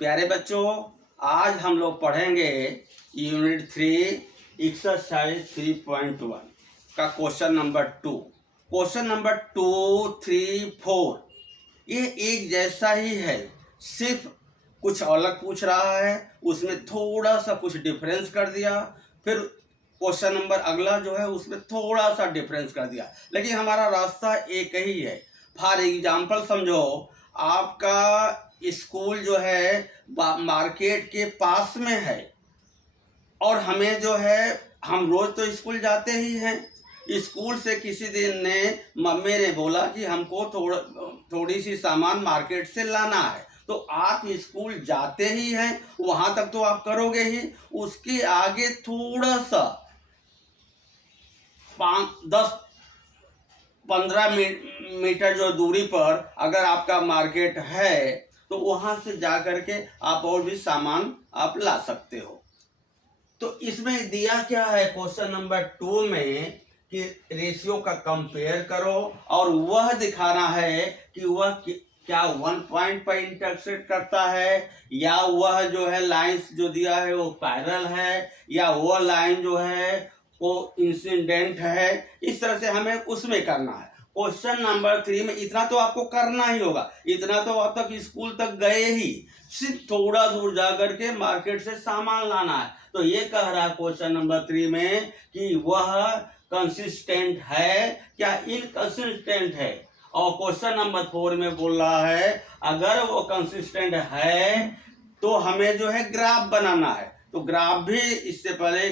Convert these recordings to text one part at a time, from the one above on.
प्यारे बच्चों, आज हम लोग पढ़ेंगे यूनिट 3 एक्सरसाइज 3.1 का क्वेश्चन नंबर 2। क्वेश्चन नंबर 2, 3, 4 ये एक जैसा ही है, सिर्फ कुछ अलग पूछ रहा है, उसमें थोड़ा सा कुछ डिफरेंस कर दिया। फिर क्वेश्चन नंबर अगला जो है उसमें थोड़ा सा डिफरेंस कर दिया, लेकिन हमारा रास्ता एक ही है। फॉर एग्जाम्पल समझो, आपका स्कूल जो है मार्केट के पास में है और हमें जो है हम रोज तो स्कूल जाते ही हैं। स्कूल से किसी दिन ने मम्मी ने बोला कि हमको थोड़ी सी सामान मार्केट से लाना है, तो आप स्कूल जाते ही हैं, वहां तक तो आप करोगे ही। उसके आगे थोड़ा सा 10-15 मीटर जो दूरी पर अगर आपका मार्केट है तो वहां से जा करके आप और भी सामान आप ला सकते हो। तो इसमें दिया क्या है क्वेश्चन नंबर 2 में कि रेशियो का कंपेयर करो और वह दिखाना है कि वह क्या 1 पॉइंट पर इंटरसेक्ट करता है, या वह जो है लाइंस जो दिया है वो पैरेलल है, या वह लाइन जो है वो इंसिडेंट है। इस तरह से हमें उसमें करना है। क्वेश्चन नंबर 3 में इतना तो आपको करना ही होगा, इतना तो आप तक स्कूल तक गए ही, सिर्फ थोड़ा दूर जा करके मार्केट से सामान लाना है। तो ये कह रहा है क्वेश्चन नंबर 3 में कि वह कंसिस्टेंट है क्या इनकंसिस्टेंट है। और क्वेश्चन नंबर 4 में बोल रहा है अगर वो कंसिस्टेंट है तो हमें जो है ग्राफ बनाना है। तो ग्राफ भी इससे पहले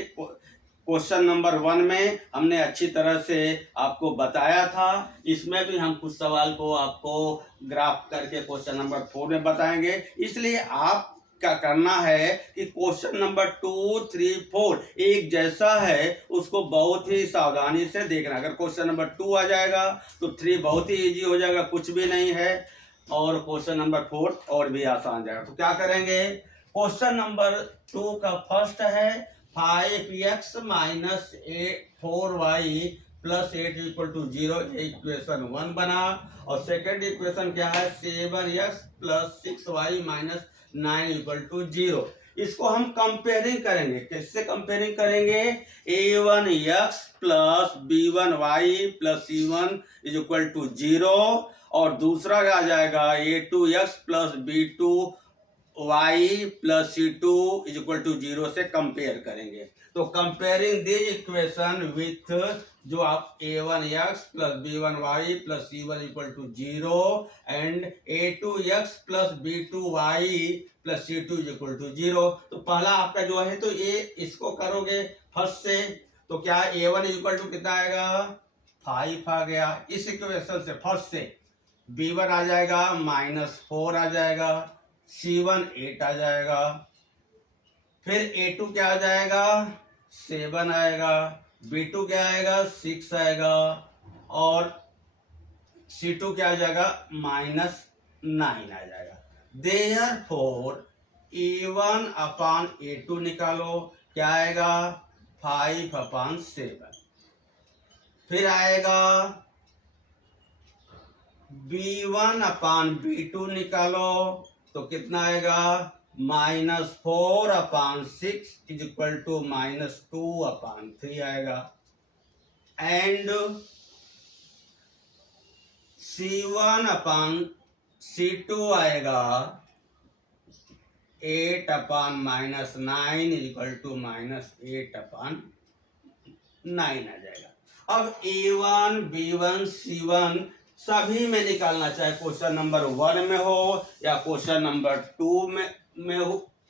क्वेश्चन नंबर 1 में हमने अच्छी तरह से आपको बताया था। इसमें भी हम कुछ सवाल को आपको ग्राफ करके क्वेश्चन नंबर 4 में बताएंगे। इसलिए आप क्या करना है कि क्वेश्चन नंबर 2, 3, 4 एक जैसा है, उसको बहुत ही सावधानी से देखना। अगर क्वेश्चन नंबर 2 आ जाएगा तो 3 बहुत ही इजी हो जाएगा, कुछ भी नहीं है, और क्वेश्चन नंबर 4 और भी आसान जाएगा। तो क्या करेंगे, क्वेश्चन नंबर 2 का फर्स्ट है 5x minus 4y plus 8 equal to 0, equation 1 बना। और सेकेंड इक्वेशन क्या है 7x plus 6y minus 9 equal to 0। इसको हम कंपेयरिंग करेंगे। किससे कंपेयरिंग करेंगे, a1x plus b1y plus c1 is equal to 0, और दूसरा आ जाएगा a2x plus b2y plus c2 is equal to 0 से कंपेयर करेंगे। तो कंपेयरिंग दिस इक्वेशन विथ जो आप a1x plus b1y plus c1 equal to 0 and a2x plus b2y plus c2 equal to 0। तो पहला आपका जो है तो ये इसको करोगे फर्स्ट से, तो क्या a1 इक्वल टू कितना आएगा 5 आ गया। इस इक्वेशन से फर्स्ट से b1 आ जाएगा -4 आ जाएगा, c1 8 आ जाएगा, फिर a2 क्या आ जाएगा 7 आएगा, b2 क्या आएगा 6 आएगा, और c2 क्या आ जाएगा -9 आ जाएगा। देयरफॉर a1 अपान a2 निकालो, क्या आएगा 5 अपान 7। फिर आएगा b1 अपान b2 निकालो, तो कितना आएगा -4 अपान 6 इज इक्वल टू -2 अपान 3 आएगा। एंड c1 अपान c2 आएगा 8 अपान -9 इज इक्वल टू -8 अपान 9 आ जाएगा। अब a1, b1, c1 सभी में निकालना, चाहे क्वेश्चन नंबर 1 में हो या क्वेश्चन नंबर 2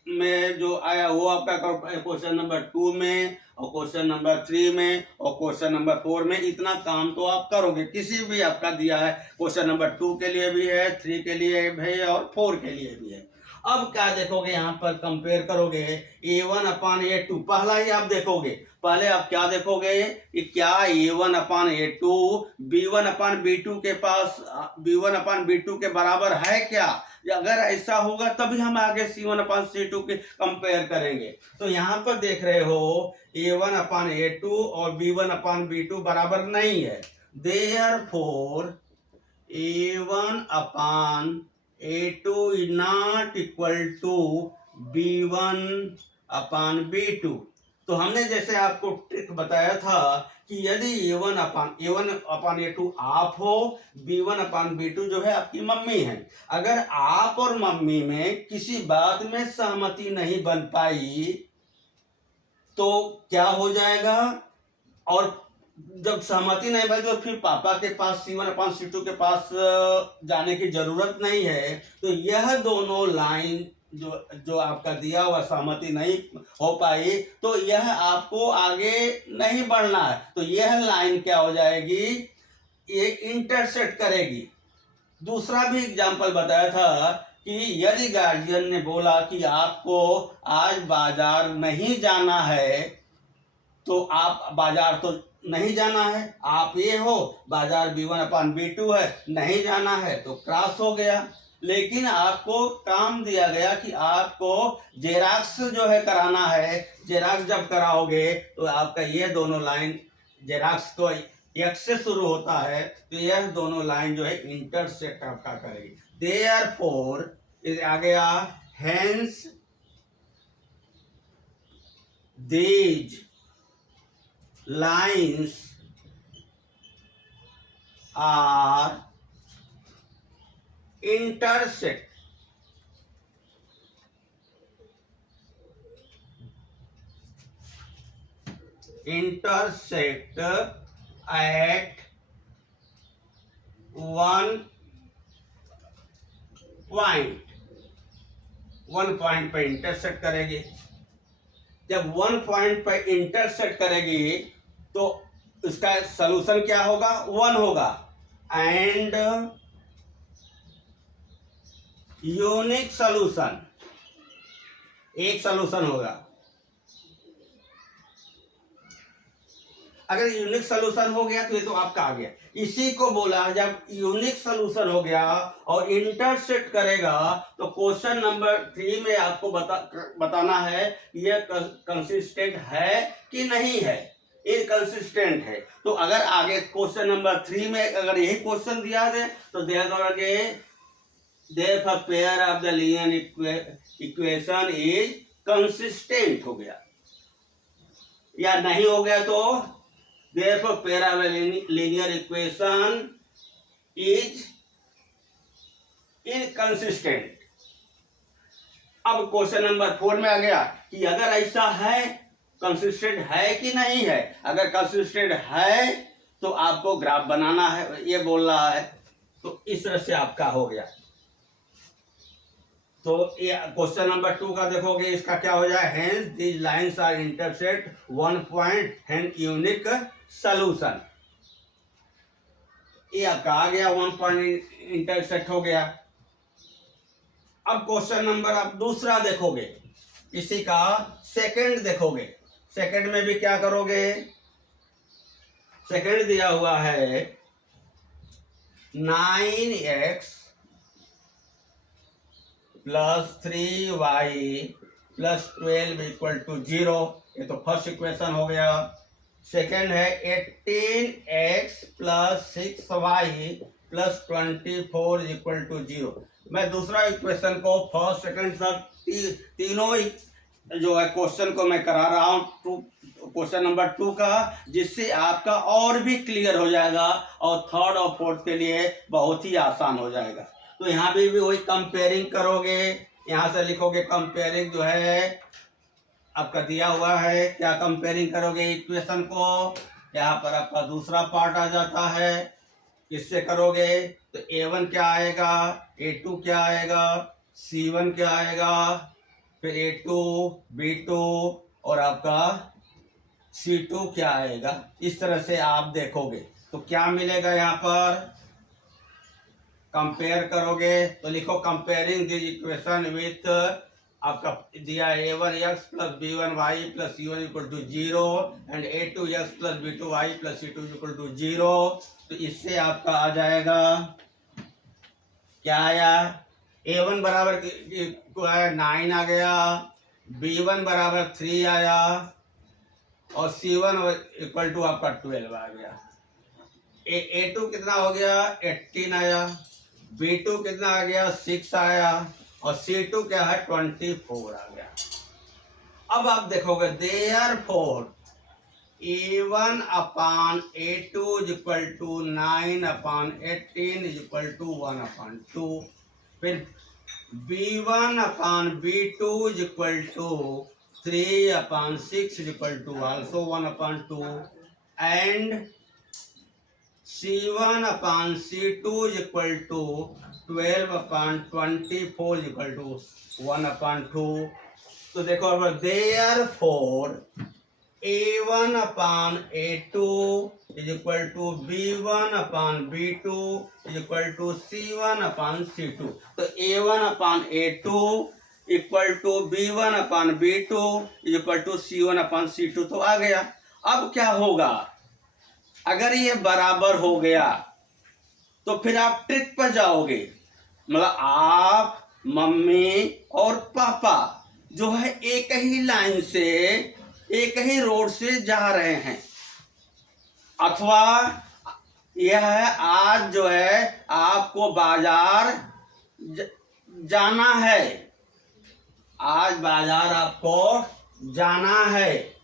में जो आया वो आपका क्वेश्चन नंबर 2 में, और क्वेश्चन नंबर 3 में, और क्वेश्चन नंबर 4 में। इतना काम तो आप करोगे, किसी भी आपका दिया है क्वेश्चन नंबर 2 के लिए भी है, 3 के लिए भी है, और 4 के लिए भी है। अब क्या देखोगे, यहाँ पर कंपेयर करोगे a1 अपान a2, पहला ही आप देखोगे। पहले आप क्या देखोगे कि क्या a1 upon a2 b1 upon b2 के पास b1 अपान b2 के बराबर है क्या। अगर ऐसा होगा तभी हम आगे c1 अपान c2 के कंपेयर करेंगे। तो यहाँ पर देख रहे हो a1 अपान a2 और b1 अपान b2 बराबर नहीं है। Therefore a1 upon A2 is not equal to B1/B2। तो हमने जैसे आपको ट्रिक बताया था कि यदि A1/A2 आप हो, B1/B2 जो है आपकी मम्मी है, अगर आप और मम्मी में किसी बात में सहमति नहीं बन पाई तो क्या हो जाएगा, और जब सहमति नहीं बनी तो फिर पापा के पास C1/C2 के पास जाने की जरूरत नहीं है। तो यह दोनों लाइन जो जो आपका दिया हुआ सहमति नहीं हो पाई तो यह आपको आगे नहीं बढ़ना है, तो यह लाइन क्या हो जाएगी, ये इंटरसेक्ट करेगी। दूसरा भी एग्जाम्पल बताया था कि यदि गार्जियन ने बोला कि आपको आज बाजार नहीं जाना है, तो आप बाजार तो नहीं जाना है, आप ये हो, बाजार B1/B2 है, नहीं जाना है तो क्रॉस हो गया। लेकिन आपको काम दिया गया कि आपको जेराक्स जो है कराना है, जेराक्स जब कराओगे तो आपका ये दोनों लाइन, जेराक्स तो एक से शुरू होता है, तो यह दोनों लाइन जो है इंटरसेक्ट आपका करेगी। देयरफॉर आ गया, hence these lines are intersect at one point पे इंटरसेक्ट करेगी। जब 1 पॉइंट पे इंटरसेक्ट करेगी तो इसका सलूशन क्या होगा, 1 होगा। एंड यूनिक सलूशन, एक सलूशन होगा। अगर यूनिक सलूशन हो गया तो ये तो आपका आ गया। इसी को बोला जब यूनिक सलूशन हो गया और इंटरसेक्ट करेगा तो क्वेश्चन नंबर 3 में आपको बताना है ये कंसिस्टेंट है कि नहीं है, इनकंसिस्टेंट है। तो अगर आगे क्वेश्चन नंबर 3 में अगर यही क्वेश्चन दिया है तो therefore pair of the linear equation is consistent हो गया, या नहीं हो गया तो therefore pair of the linear equation is inconsistent। अब क्वेश्चन नंबर 4 में आ गया कि अगर ऐसा है, कंसिस्टेंट है कि नहीं है। अगर कंसिस्टेंट है तो आपको ग्राफ बनाना है, ये बोल रहा है। तो इस तरह से आपका हो गया। तो ये क्वेश्चन नंबर 2 का देखोगे, इसका क्या हो जाए, hence these lines are intersect 1 point hence unique solution. ये आपका आ गया, 1 पॉइंट इंटरसेक्ट हो गया। अब क्वेश्चन नंबर आप दूसरा देखोगे, इसी का सेकंड देखोगे। सेकंड में भी क्या करोगे, सेकंड दिया हुआ है 9x plus 3y plus 12 equal to 0। ये तो फर्स्ट इक्वेशन हो गया। सेकंड है 18x plus 6y plus 24 equal to 0। मैं दूसरा इक्वेशन को फर्स्ट सेकंड तक तीनों जो है क्वेश्चन को मैं करा रहा हूँ क्वेश्चन नंबर 2 का, जिससे आपका और भी क्लियर हो जाएगा और थर्ड और फोर्थ के लिए बहुत ही आसान हो जाएगा। तो यहाँ पे भी वही कंपेयरिंग करोगे, यहाँ से लिखोगे कंपेयरिंग जो है आपका दिया हुआ है, क्या कंपेयरिंग करोगे इक्वेशन को। यहाँ पर आपका दूसरा पार्ट आ जाता है, किससे करोगे तो A1 क्या आएगा, A2 क्या आएगा, C1 क्या आएगा, फिर A2 B2 और आपका C2 क्या आएगा। इस तरह से आप देखोगे तो क्या मिलेगा, यहाँ पर कंपेयर करोगे तो लिखो कंपेयरिंग दिस इक्वेशन विथ आपका दिया A1x plus B1y plus C1 equal to 0 and A2x plus B2y plus C2 equal to 0। तो इससे आपका आ जाएगा, क्या आया, A1 बराबर 9 आ गया, B1 बराबर 3 आया और C1 इक्वल टू आपका 12 आ गया। A2 कितना हो गया, 18 आया। B2 कितना आ गया 6 आया, और C2 क्या है 24 आ गया। अब आप देखोगे therefore A1 upon A2 is equal to 9 upon 18 is equal to 1 upon 2। फिर B1 upon B2 is equal to 3 upon 6 is equal to also 1 upon 2, and C1 upon C2 is equal to 12 upon 24 is equal to 1 upon 2। तो देखो अब therefore A1 upon A2 is equal to B1 upon B2 is equal to C1 upon C2। तो A1 upon A2 equal to B1 upon B2 is equal to C1 upon C2 तो आ गया। अब क्या होगा, अगर ये बराबर हो गया तो फिर आप ट्रिक पर जाओगे, मतलब आप मम्मी और पापा जो है एक ही लाइन से एक ही रोड से जा रहे हैं, अथवा यह है आज जो है आपको बाजार जाना है, आज बाजार आपको जाना है,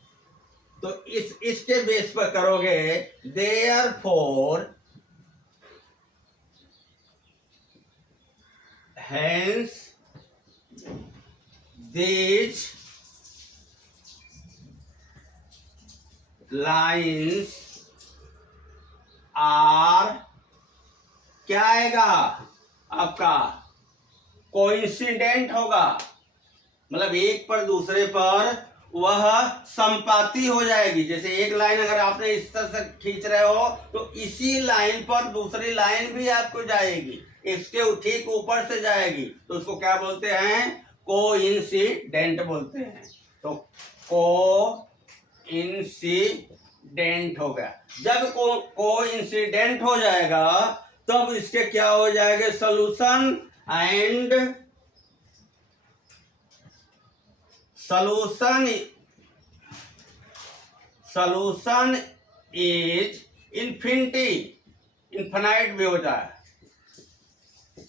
तो इसके बेस पर करोगे therefore hence these lines are क्या आएगा आपका कोइंसिडेंट होगा, मतलब एक पर दूसरे पर वह संपाती हो जाएगी। जैसे एक लाइन अगर आपने इस तरह से खींच रहे हो तो इसी लाइन पर दूसरी लाइन भी आपको जाएगी, इसके ठीक ऊपर से जाएगी, तो उसको क्या बोलते हैं, कोइंसिडेंट बोलते हैं। तो कोइंसिडेंट हो गया। जब कोइंसिडेंट हो जाएगा तब इसके क्या हो जाएंगे solution, and solution is infinite भी हो जाए,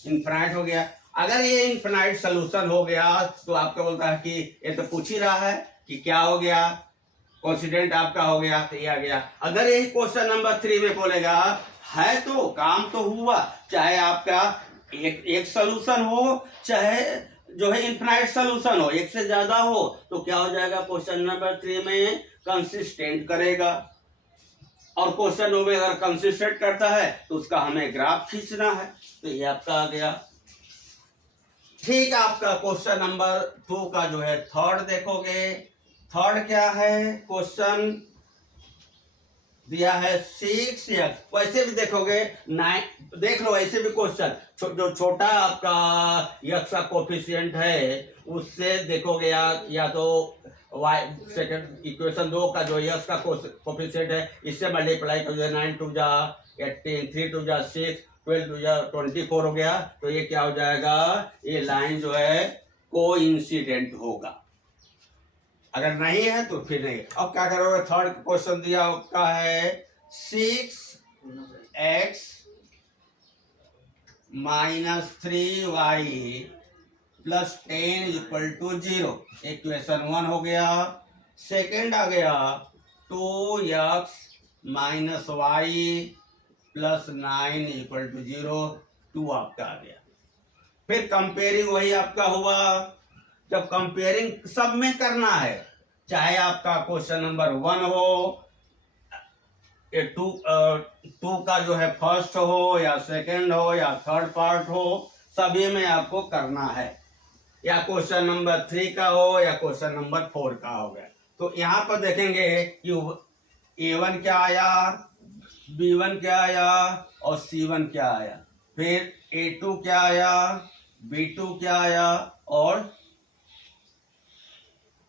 इन्फिनाइट हो गया। अगर ये इन्फिनाइट सॉल्यूशन हो गया तो आपका बोलता है कि ये तो पूछ ही रहा है कि क्या हो गया, कोइंसिडेंट आपका हो गया, तो ये आ गया। अगर यही क्वेश्चन नंबर 3 में बोलेगा है तो काम तो हुआ, चाहे आपका एक सॉल्यूशन हो चाहे जो है इन्फिनाइट सॉल्यूशन हो, एक से ज्यादा हो, तो क्या हो जाएगा क्वेश्चन नंबर 3 में कंसिस्टेंट करेगा। और क्वेश्चन में अगर कंसिस्टेंट करता है तो उसका हमें ग्राफ खींचना है, तो ये आपका आ गया। ठीक, आपका क्वेश्चन नंबर 2 का जो है थर्ड देखोगे। थर्ड क्या है, क्वेश्चन दिया है 6x, वैसे भी देखोगे 9, देख लो ऐसे भी क्वेश्चन जो छोटा आपका x का कोफिशिएंट है उससे देखोगे या तो y सेकंड इक्वेशन 2 का जो x का कोफिशिएंट है इससे मल्टीप्लाई कर दो, 9 2 जा 18, 3 2 जा 6, 12 2 जा 24 हो गया, तो ये क्या हो जाएगा, ये लाइन जो है कोइंसिडेंट होगा। अगर नहीं है तो फिर नहीं। अब क्या करोगे, थर्ड क्वेश्चन दिया आपका है 6x minus 3y plus 10 is equal to 0, equation 1 हो गया। सेकेंड आ गया 2x minus Y plus 9 is equal to 0, 2 आपका आ गया। फिर कंपेयरिंग वही आपका हुआ, जब कंपेयरिंग सब में करना है, चाहे आपका क्वेश्चन नंबर 1 हो, 2 का जो है फर्स्ट हो या सेकंड हो या थर्ड पार्ट हो, सभी में आपको करना है, या क्वेश्चन नंबर 3 का हो या क्वेश्चन नंबर 4 का हो गया। तो यहाँ पर देखेंगे कि A1 क्या आया, B1 क्या आया और C1 क्या आया, फिर A2 क्या आया, B2 क्या आया और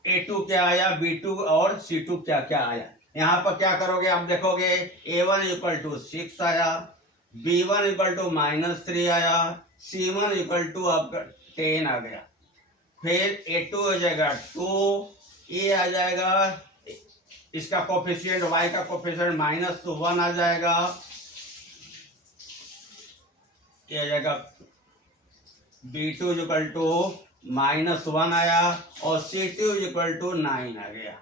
A2 क्या आया, B2 और C2 क्या क्या आया। यहाँ पर क्या करोगे, आप देखोगे A1 इक्वल टू 6 आया, B1 इक्वल टू -3 आया, C1 इक्वल टू आपका 10 आ गया, फिर A2 हो जाएगा 2, ये आ जाएगा इसका कोफिशिएंट y का कोफिशिएंट -1 आ जाएगा, ये आ जाएगा B2 इक्वल टू -1 आया और C2 इक्वल टू 9 आ गया।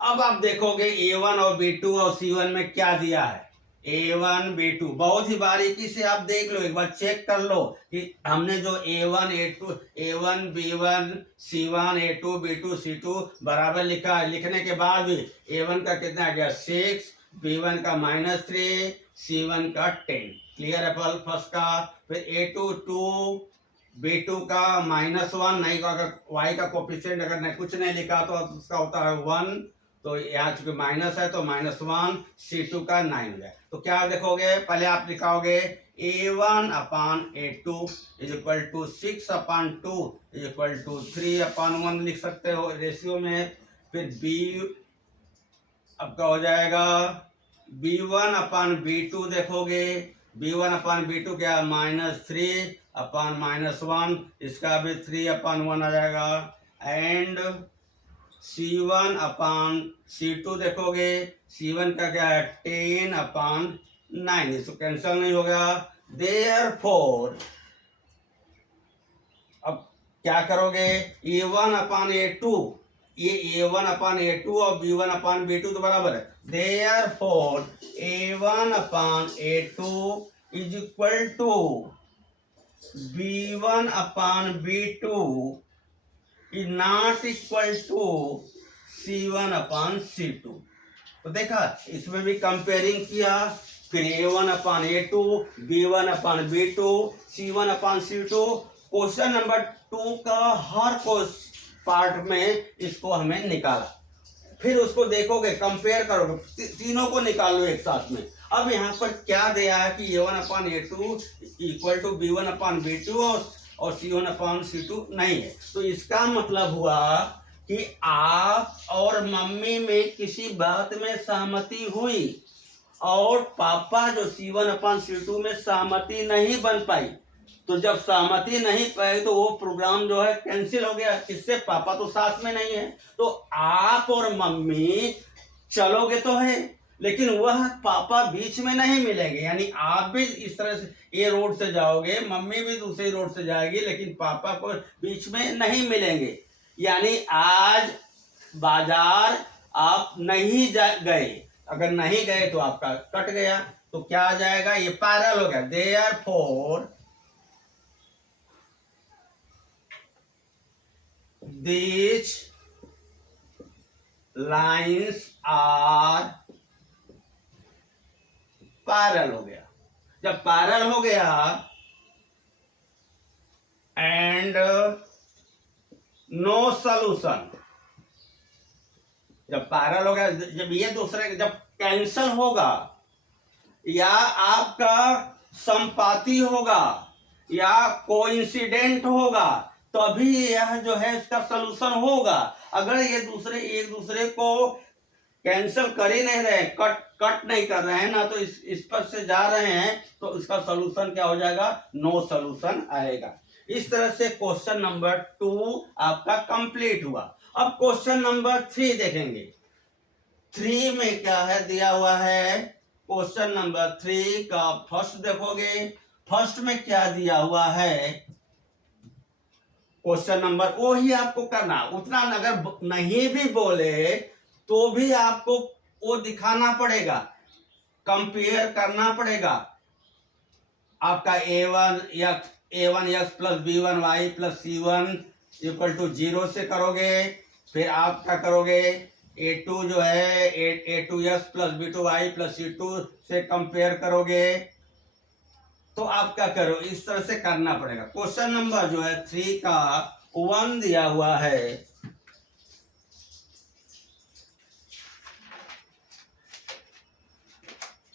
अब आप देखोगे A1 और B2 और C1 में क्या दिया है। A1 B2 बहुत ही बारीकी से आप देख लो, एक बार चेक कर लो कि हमने जो A1 A2 A1 B1 C1 A2 B2 C2 बराबर लिखा है। लिखने के बाद भी A1 का कितना आ गया 6, B1 का -3, C1 का 10। क्लियर है फर्स्ट का। फिर A2 2, B2 का -1 नहीं का, अगर y का कोफिशिएंट अगर नहीं कुछ नहीं लिखा तो उसका होता है 1, तो यहाँ चूंकि माइनस है तो -1, C2 का 9 है। तो क्या देखोगे, पहले आप लिखाओगे A1 upon A2 is equal to 6/2 is equal to 3/1 लिख सकते हो रेशियो में। फिर B आपका हो जाएगा B1 अपान B2 देखोगे, B1 अपान B2 क्या -3/-1, इसका भी 3/1 आ जाएगा। एंड C1 अपान C2 देखोगे, C1 का क्या है 10/9, इसको कैंसिल नहीं होगा। देयरफॉर अब क्या करोगे, A1 अपान A2, ये A1 अपान A2 और B1 अपान B2 तो बराबर है। Therefore A1 upon A2 is equal to B1 upon B2 is not equal to C1 upon C2। तो देखा, इसमें भी कंपेयरिंग किया, फिर A1 upon A2, B1 upon B2, C1 upon C2। Question number 2 का हर पार्ट में इसको हमें निकाला। फिर उसको देखोगे, कंपेयर करोगे, तीनों को निकालो एक साथ में। अब यहाँ पर क्या दिया है कि A1 upon A2 equal to B1 upon B2 और C1 अपान C2 नहीं है। तो इसका मतलब हुआ कि आप और मम्मी में किसी बात में सहमति हुई और पापा जो C1 अपान C2 में सहमति नहीं बन पाई। तो जब सहमति नहीं पाई तो वो प्रोग्राम जो है कैंसिल हो गया। इससे पापा तो साथ में नहीं है, तो आप और मम्मी चलोगे तो है, लेकिन वह पापा बीच में नहीं मिलेंगे। यानी आप भी इस तरह से ये रोड से जाओगे, मम्मी भी दूसरी रोड से जाएगी, लेकिन पापा को बीच में नहीं मिलेंगे। यानी आज बाजार आप नहीं गए, अगर नहीं गए तो आपका कट गया। तो क्या आ जाएगा, ये पैरेलल हो गया। Therefore these lines are parallel हो गया। जब पैरेलल हो गया एंड नो सॉल्यूशन, जब पैरेलल हो गया, जब ये दूसरे जब कैंसल होगा या आपका संपाती होगा या कोइंसिडेंट होगा, तभी यह जो है इसका सलूशन होगा। अगर ये दूसरे एक दूसरे को कैंसिल कर ही नहीं रहे, कट नहीं कर रहे हैं ना, तो इस पर से जा रहे हैं, तो इसका सलूशन क्या हो जाएगा, नो सलूशन आएगा। इस तरह से क्वेश्चन नंबर 2 आपका कंप्लीट हुआ। अब क्वेश्चन नंबर 3 देखेंगे। 3 में क्या है दिया हुआ है, क्वेश्चन नंबर 3 का फर्स्ट देखोगे। फर्स्ट में क्या दिया हुआ है, क्वेश्चन नंबर वो ही आपको करना, उतना अगर नहीं भी बोले तो भी आपको वो दिखाना पड़ेगा, कंपेयर करना पड़ेगा। आपका A1x plus B1y plus C1 equal to 0 से करोगे। फिर आप क्या करोगे, A2 जो है A2x plus B2y plus C2 से कंपेयर करोगे। तो आप क्या करो, इस तरह से करना पड़ेगा। क्वेश्चन नंबर जो है 3 का 1 दिया हुआ है।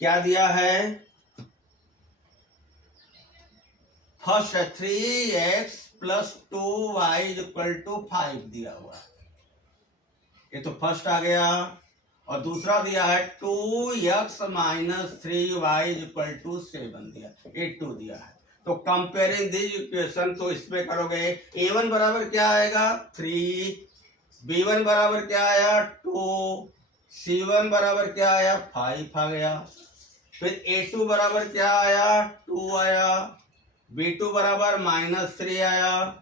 क्या दिया है, फर्स्ट है 3x plus 2y equal to 5 दिया हुआ है, ये तो फर्स्ट आ गया। और दूसरा दिया है 2x minus 3y equal to 7 दिया, 8 दिया है। तो कंपेयरिंग दिस इक्वेशन, तो इसमें करोगे A1 बराबर क्या आएगा 3, B1 बराबर क्या आया 2, C1 बराबर क्या आया 5 आ गया। फिर A2 बराबर क्या आया, 2 आया, B2 बराबर -3 आया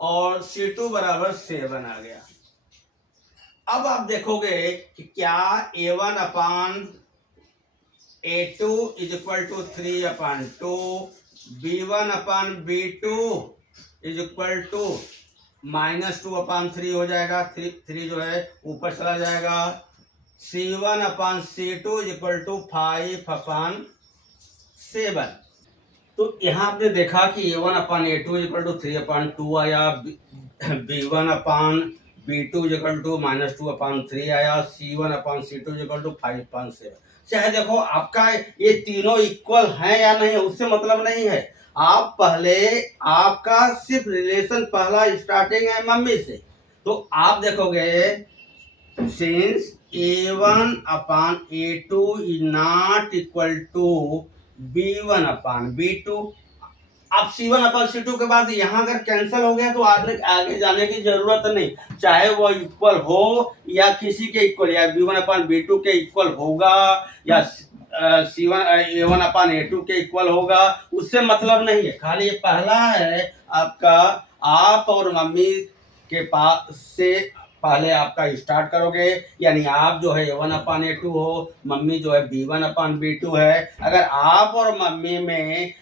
और C2 बराबर 7 आ गया। अब आप देखोगे कि क्या A1 upon A2 is equal to 3/2, B1 upon B2 is equal to -2/3 हो जाएगा, 3 जो है ऊपर चला जाएगा, C1 upon C2 is equal to 5/7। तो यहाँ आपने देखा कि A1 upon A2 is equal to 3/2 आया, B1 upon B2 is equal to -2/3 आया, C1 upon C2 is equal to 5/7। चाहे देखो आपका ये तीनों इक्वल हैं या नहीं उससे मतलब नहीं है, आप पहले आपका सिर्फ रिलेशन पहला स्टार्टिंग है मम्मी से, तो आप देखोगे since A1 upon A2 is not equal to B1 upon B2, अब C1 अपान C2 के बाद यहाँ अगर कैंसिल हो गया तो आगे जाने की जरूरत नहीं, चाहे वो इक्वल हो या किसी के इक्वल, या B1 अपान B2 के इक्वल होगा या A1 अपान A2 के इक्वल होगा, उससे मतलब नहीं है। खाली ये पहला है आपका, आप और मम्मी के पास से पहले आपका स्टार्ट करोगे, यानी आप जो है A1 अपान A2 हो, मम्मी जो है B1 अपान B2 है। अगर आप और मम्मी में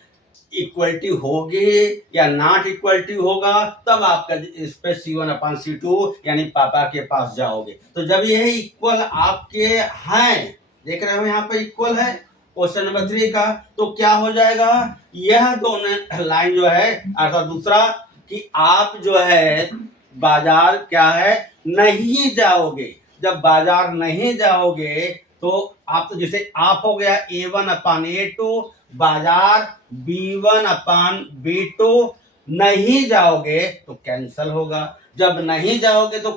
इक्वलिटी होगी या नॉट इक्वलिटी होगा तब आपका इस पे C1 अपान C2 यानी पापा के पास जाओगे। तो जब ये इक्वल आपके हैं, देख रहे हो यहाँ पे इक्वल है क्वेश्चन नंबर 3 का, तो क्या हो जाएगा, यह दोनों लाइन जो है अर्थात दूसरा कि आप जो है बाजार क्या है नहीं जाओगे। जब बाजार नहीं जाओगे तो आप तो जैसे आप हो गया A1 अपान A2, बाजार B1 अपान B2 नहीं जाओगे तो कैंसल होगा। जब नहीं जाओगे तो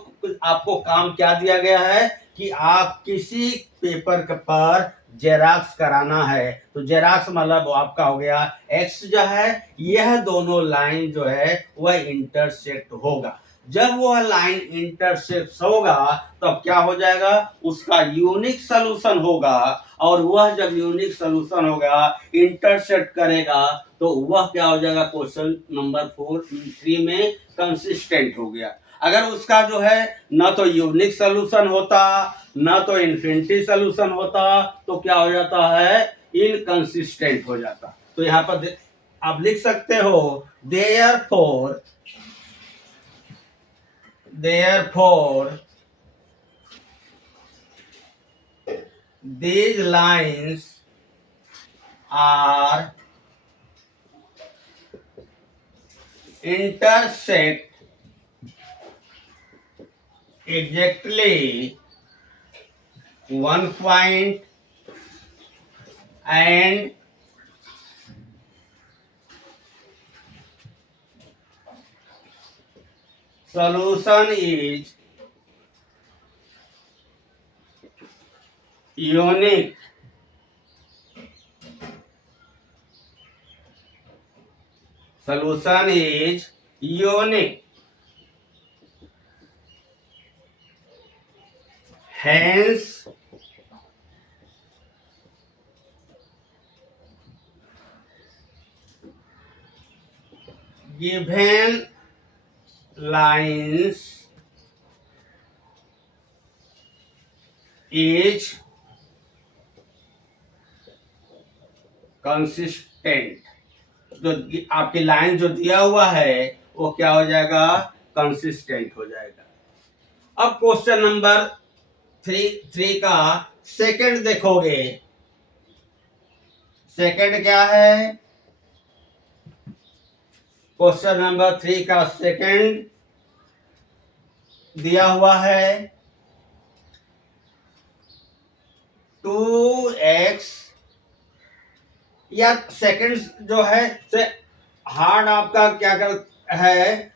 आपको काम क्या दिया गया है कि आप किसी पेपर पर जेरॉक्स कराना है, तो जेरॉक्स मतलब आपका हो गया X जो है, यह दोनों लाइन जो है वह इंटरसेक्ट होगा। जब वह लाइन इंटरसेक्ट होगा तब क्या हो जाएगा, उसका यूनिक सलूशन होगा, और वह जब यूनिक सलूशन होगा इंटरसेक्ट करेगा तो वह क्या हो जाएगा, क्वेश्चन नंबर 3 में कंसिस्टेंट हो गया। अगर उसका जो है न तो यूनिक सलूशन होता न तो इन्फिनिटी सलूशन होता तो क्या हो जाता है, इनकंसिस्टेंट हो जाता। तो यहाँ पर आप लिख सकते हो therefore these lines are intersect exactly one point and solution is unique. Solution is unique. Hence, given lines is consistent। जो आपकी लाइन जो दिया हुआ है वो क्या हो जाएगा, कंसिस्टेंट हो जाएगा। अब क्वेश्चन नंबर 3 का सेकंड देखोगे, सेकंड क्या है, क्वेश्चन नंबर 3 का सेकंड दिया हुआ है 2x, या सेकंड जो है से हार्ड आपका क्या कर है,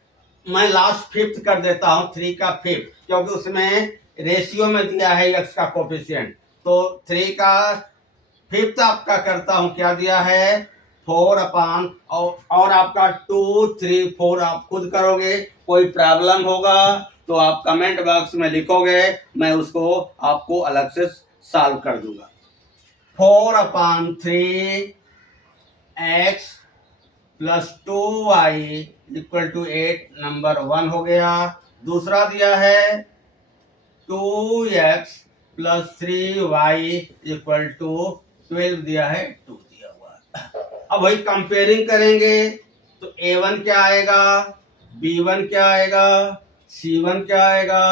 मैं लास्ट फिफ्थ कर देता हूं, 3 का फिफ्थ, क्योंकि उसमें रेशियो में दिया है x का कोफिशिएंट, तो 3 का फिफ्थ आपका करता हूं, क्या दिया है 4 अपान, और आपका 2 3 4 आप खुद करोगे। कोई प्रॉब्लम होगा तो आप कमेंट बॉक्स में लिखोगे, मैं उसको आपको अलग से सॉल्व कर दूंगा। 4/3 x plus 2y equal to 8 number 1 हो गया। दूसरा दिया है 2x plus 3y equal to 12 दिया है, 2 दिया हुआ है। अब वही कंपेयरिंग करेंगे तो a1 क्या आएगा, b1 क्या आएगा, c1 क्या आएगा,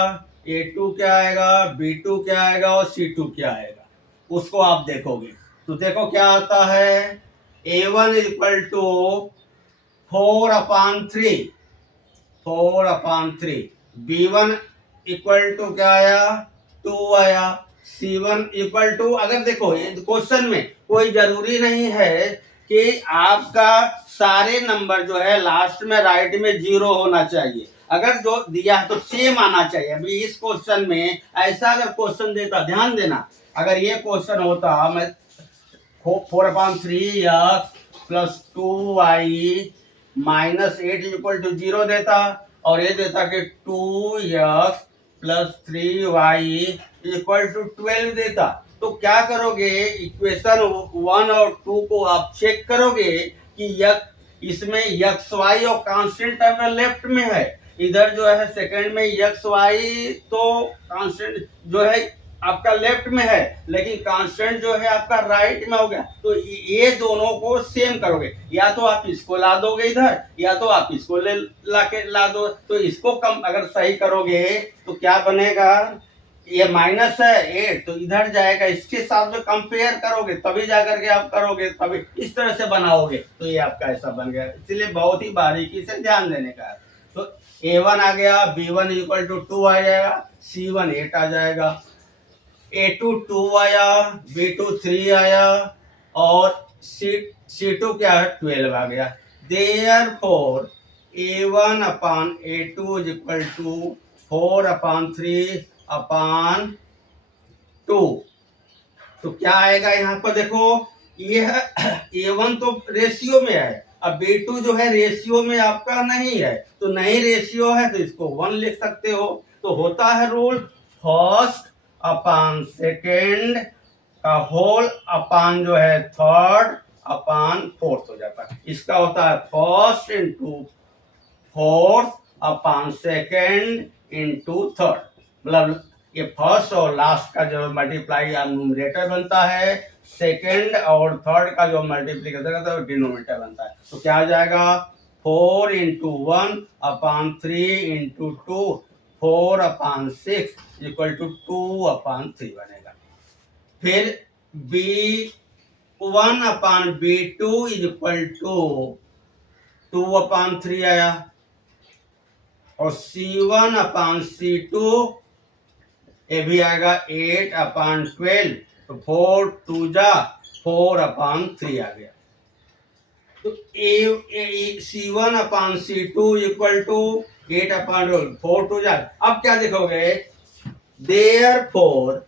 a2 क्या आएगा, b2 क्या आएगा और c2 क्या आएगा, उसको आप देखोगे तो देखो क्या आता है। a1 equal to 4/3, b1 equal to क्या आया, 2 आया, c1 इक्वल टू, अगर देखो क्वेश्चन में कोई जरूरी नहीं है कि आपका सारे नंबर जो है लास्ट में राइट में 0 होना चाहिए, अगर जो दिया है तो सेम आना चाहिए। अभी इस क्वेश्चन में ऐसा अगर क्वेश्चन देता, ध्यान देना, अगर ये क्वेश्चन होता मैं 4/3 plus 2y minus 8 equal to 0 देता और ये देता कि 2x plus 3y equal to 12 देता, तो क्या करोगे, इक्वेशन 1 और 2 को आप चेक करोगे कि इसमें एक्स वाई और कांस्टेंट टर्म लेफ्ट में है, इधर जो है सेकंड में एक्स वाई तो कांस्टेंट जो है आपका लेफ्ट में है, लेकिन कांस्टेंट जो है आपका राइट में हो गया। तो ये दोनों को सेम करोगे, या तो आप इसको ला दोगे इधर, या तो आप इसको ला दो, तो इसको कम अगर सही करोगे तो क्या बनेगा, ये माइनस है 8 तो इधर जाएगा, इसके साथ में कंपेयर करोगे तभी जाकर के आप करोगे, तभी इस तरह से बनाओगे, तो ये आपका ऐसा बन गया। इसलिए बहुत ही बारीकी से ध्यान देने का है। तो a1 आ गया, b1 इक्वल टू 2 आ जाएगा, c1 8 आ जाएगा, a2 2 आया, b2 3 आया और c2 क्या है 12 आ गया। Therefore a1/a2 is equal to 4/3/2। तो क्या आएगा यहाँ पर देखो, ये है a1 तो रेशियो में है, अब b2 जो है रेशियो में आपका नहीं है, तो नहीं रेशियो है तो इसको 1 लिख सकते हो। तो होता है रूल फर्स्ट अपान सेकेंड का होल अपान जो है थर्ड अपान फोर्थ हो जाता है। इसका होता है फर्स्ट इंटू फोर्थ अपान सेकेंड इंटू थर्ड, मतलब ये फर्स्ट और लास्ट का जो मल्टीप्लाई न्यूमरेटर बनता है, सेकेंड और थर्ड का जो मल्टीप्लीकेशन करता है वो डिनोमिनेटर बनता है। तो क्या आ जाएगा 4 इंटू 1/3 इंटू 2 4/6 इक्वल टू 2/3 बनेगा। फिर b1/b2 इज इक्वल टू 2/3 आया और c1/c2 ये भी आएगा 8/12, तो 4 2 जा 4/3 आ गया। तो c1/c2 इक्वल टू 8/12, 4 2 जा। अब क्या देखोगे, देयरफॉर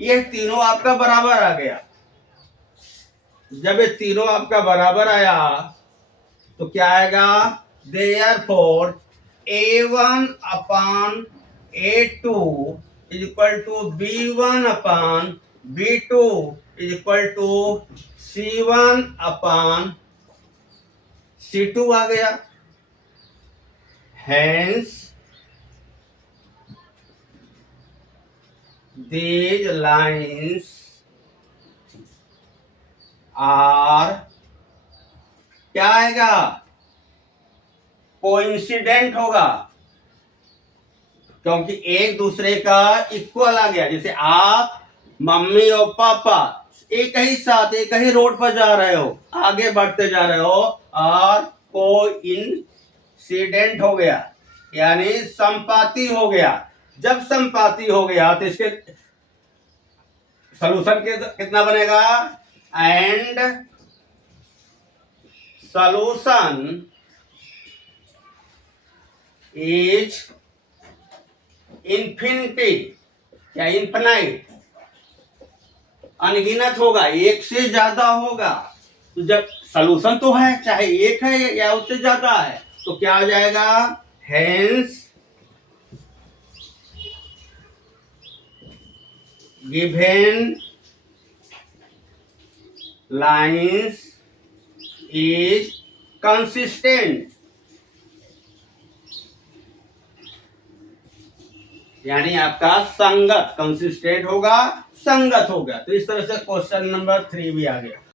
ये तीनों आपका बराबर आ गया। जब ये तीनों आपका बराबर आया तो क्या आएगा, therefore a1/a2 is equal to b1/b2 is equal to c1/c2 आ गया। Hence these lines are क्या आएगा, कोइंसिडेंट होगा, क्योंकि एक दूसरे का इक्वल आ गया। जैसे आप मम्मी और पापा एक ही साथ एक ही रोड पर जा रहे हो, आगे बढ़ते जा रहे हो और कोइंसिडेंट हो गया, यानी संपाती हो गया। जब संपाती हो गया तो इसके सॉल्यूशन कितना बनेगा, एंड सॉल्यूशन इज इन्फिनिटी या इन्फिनाइट, अनगिनत होगा, एक से ज्यादा होगा। तो जब सॉल्यूशन तो है, चाहे एक है या उससे ज्यादा है, तो क्या आ जाएगा, hence given lines is consistent, यानी आपका संगत, कंसिस्टेंट होगा, संगत होगा। तो इस तरह से क्वेश्चन नंबर 3 भी आ गया।